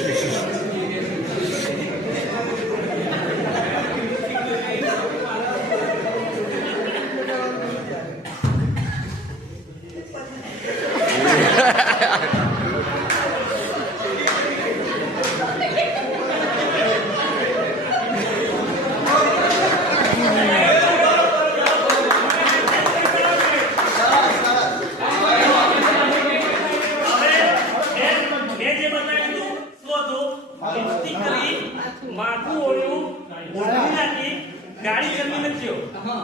it's, it's lipstick કરી માથું ઓળ્યું ઓઢણી નાખી ગાડી જમી નથી હા.